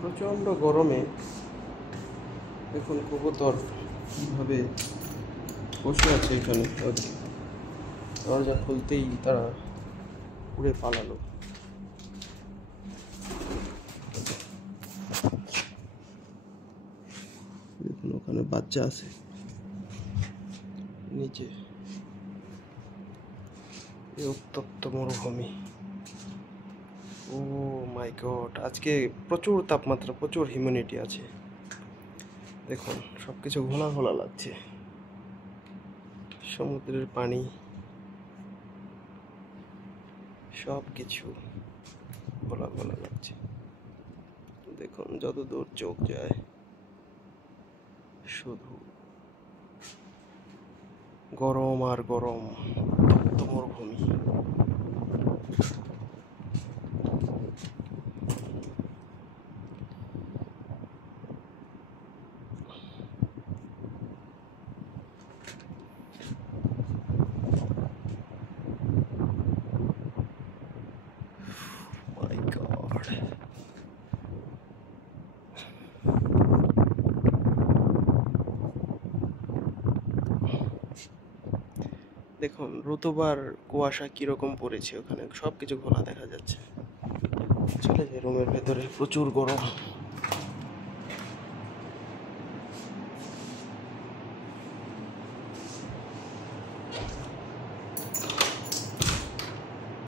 প্রচণ্ড গরমে দেখুন কবুতর কীভাবে বসে আছে এখানে। দরজা খুলতেই তারা উড়ে পালালো। দেখুন ওখানে বাচ্চা আছে নিচে। এই উত্তপ্ত মরুভূমি। ও মাই গড, আজকে প্রচুর তাপমাত্রা, প্রচুর হিউমিডিটি আছে। দেখুন সব কিছু ঘোলা ঘোলা লাগছে। সমুদ্রের পানি, সব কিছু ঘোলা ঘোলা লাগছে। দেখুন যতদূর চোখ যায় শুধু গরম আর গরম, তপ্ত মরুভূমি। মাই গড, দেখুন রতুবার কুয়াশা কিরকম পড়েছে ওখানে, সব কিছু ঘোলা দেখা যাচ্ছে। চলে যাই রুমের ভেতরে, প্রচুর গরম।